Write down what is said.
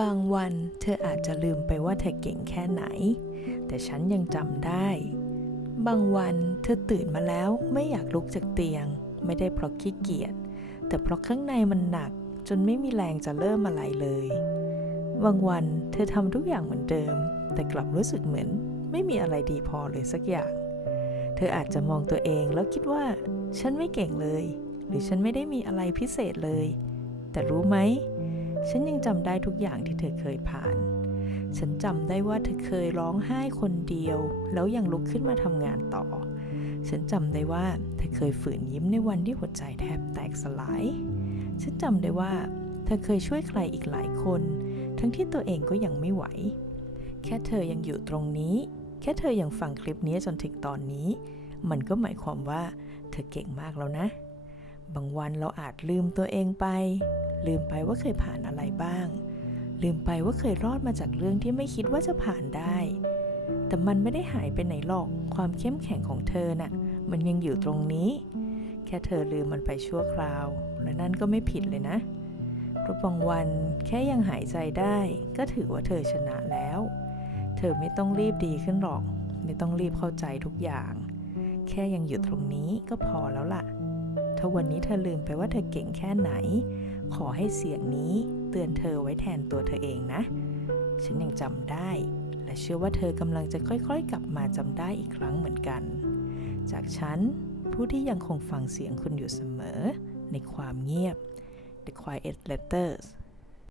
บางวันเธออาจจะลืมไปว่าเธอเก่งแค่ไหน แต่ฉันยังจำได้ บางวันเธอตื่นมาแล้วไม่อยากลุกจากเตียง ไม่ได้เพราะขี้เกียจ แต่เพราะข้างในมันหนัก จนไม่มีแรงจะเริ่มอะไรเลย บางวันเธอทำทุกอย่างเหมือนเดิม แต่กลับรู้สึกเหมือน ไม่มีอะไรดีพอเลยสักอย่าง เธออาจจะมองตัวเองแล้วคิดว่า ฉันไม่เก่งเลย หรือฉันไม่ได้มีอะไรพิเศษเลย แต่รู้ไหม ฉันยังจำได้ทุกอย่างที่เธอเคยผ่าน ฉันจำได้ว่าเธอเคยร้องไห้คนเดียว แล้วยังลุกขึ้นมาทำงานต่อ ฉันจำได้ว่าเธอเคยฝืนยิ้มในวันที่หัวใจแทบแตกสลาย ฉันจำได้ว่า เธอเคยช่วยใครอีกหลายคน ทั้งที่ตัวเองก็ยังไม่ไหว แค่เธอยังอยู่ตรงนี้ แค่เธอยังฟังคลิปนี้จนถึงตอนนี้ มันก็หมายความว่า เธอเก่งมากแล้วนะ บางวันเราอาจลืมตัวเองไป ลืมไปว่าเคยผ่านอะไรบ้าง ลืมไปว่าเคยรอดมาจากเรื่องที่ไม่คิดว่าจะผ่านได้ แต่มันไม่ได้หายไปไหนหรอก ความเข้มแข็งของเธอน่ะ มันยังอยู่ตรงนี้ แค่เธอลืมมันไปชั่วคราว และนั่นก็ไม่ผิดเลยนะเพราะบางวันแค่ยังหายใจได้ ก็ถือว่าเธอชนะแล้ว เธอไม่ต้องรีบดีขึ้นหรอก ไม่ต้องรีบเข้าใจทุกอย่าง แค่ยังอยู่ตรงนี้ก็พอแล้วล่ะ ถ้าวันนี้เธอลืมไปว่าเธอเก่งแค่ไหน ขอให้เสียงนี้เตือนเธอไว้แทนตัวเธอเองนะ ฉันยังจำได้ และเชื่อว่าเธอกำลังจะค่อยๆ กลับมาจำได้อีกครั้งเหมือนกัน จากฉันผู้ที่ยังคงฟังเสียงคุณอยู่เสมอ ในความเงียบ The Quiet Letters